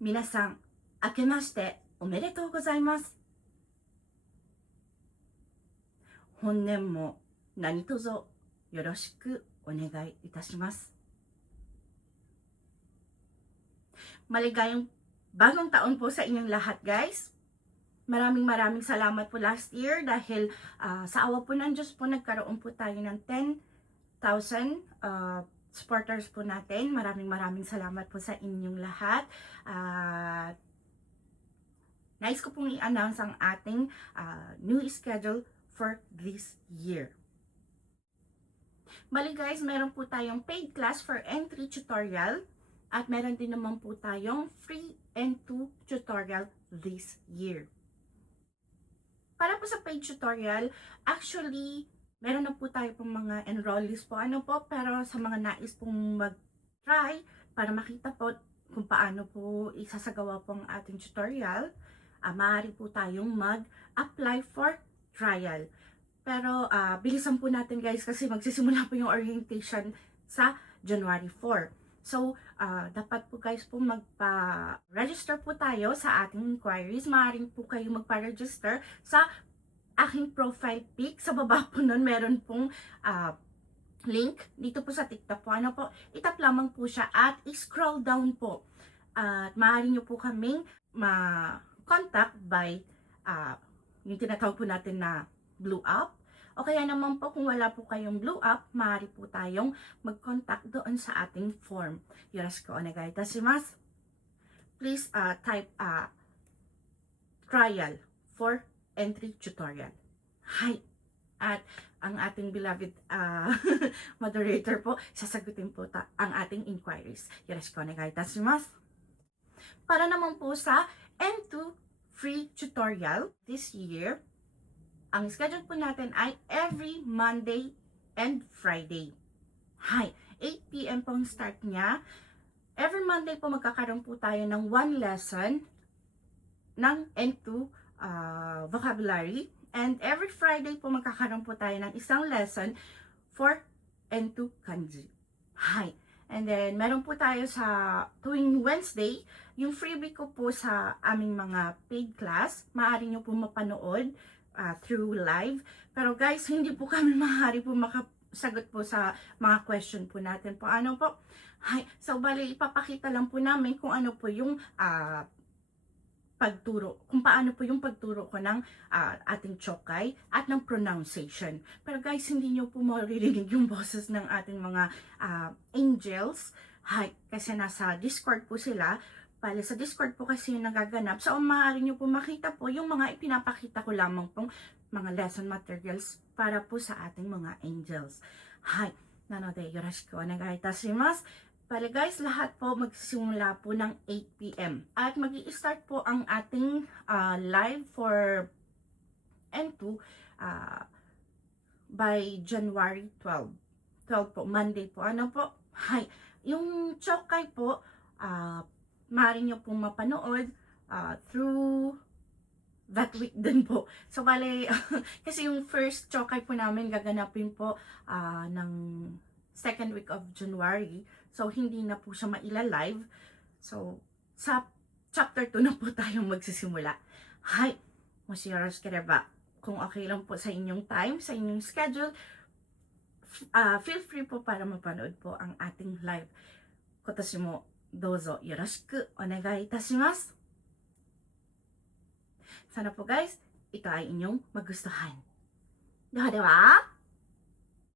皆さん、明けましておめでとうございます。本年も何卒よろしくお願いいたします. Maligayang bagong taon po sa inyong lahat, guys. Maraming salamat po last year dahil sa awa po ng Diyos po nagkaroon po tayo ng 10,000 supporters po natin. Maraming salamat po sa inyong lahat. Nais ko pong i-announce ang ating new schedule for this year. Bali guys, meron po tayong paid class for N3 tutorial at meron din naman po tayong free N2 tutorial this year. Para po sa paid tutorial, actually, meron na po tayo pong mga enrollees po, pero sa mga nais pong mag-try para makita po kung paano po isasagawa po ang ating tutorial, maaari po tayong mag-apply for trial. Pero bilisan po natin guys kasi magsisimula po yung orientation sa January 4. So, dapat po guys po magpa-register po tayo sa ating inquiries. Maaaring po kayo magpa-register sa aking profile pic. Sa baba po nun, meron pong link dito po sa TikTok po. Itap lamang po siya at i-scroll down po. At maaari nyo po kaming ma-contact by yung tinatawag po natin na blue up. O kaya naman po kung wala po kayong blue up, maaari po tayong mag-contact doon sa ating form. Yoroshiku onegai itashimasu. Please type trial for entry tutorial. Hi. At ang ating beloved moderator po, sasagutin po ang ating inquiries. Yoroshiku onegai itashimasu. Para naman po sa N2 free tutorial this year, ang schedule po natin ay every Monday and Friday. 8 p.m. po ang start niya. Every Monday po magkakaroon po tayo ng 1 lesson ng N2 vocabulary. And every Friday po magkakaroon po tayo ng isang lesson for N2 kanji. And then meron po tayo sa tuwing Wednesday, yung freebie ko po sa aming mga paid class. Maaari nyo po mapanood through live. Pero guys, hindi po kami maaari po makasagot po sa mga question po natin po. So bali, ipapakita lang po namin kung ano po yung pagturo, kung paano po yung pagturo ko ng ating chokay at ng pronunciation. Pero guys, hindi nyo po maririnig yung boses ng ating mga angels. Kasi nasa Discord po sila. Bale, sa Discord po kasi yung nagaganap. So, maaari nyo po makita po yung mga ipinapakita ko lamang pong mga lesson materials para po sa ating mga angels. Nanode, yoroshiku onegai itashimasu. Bale guys, lahat po magsisimula po ng 8 p.m. At mag-i-start po ang ating live for N2 by January 12. 12 po, Monday po. Yung chokay po, maaari nyo pong mapanood through that week din po. So, bale, kasi yung first chokay po namin gaganapin po ng second week of January. So, hindi na po siya maila-live. So, sa chapter 2 na po tayong magsisimula. Moshi yoroshikereba, kung okay lang po sa inyong time, sa inyong schedule, feel free po para mapanood po ang ating live. Kotoshi mo dozo yoroshiku onegai itashimasu. Sana po guys, ito ay inyong magustuhan. Dewa dewa!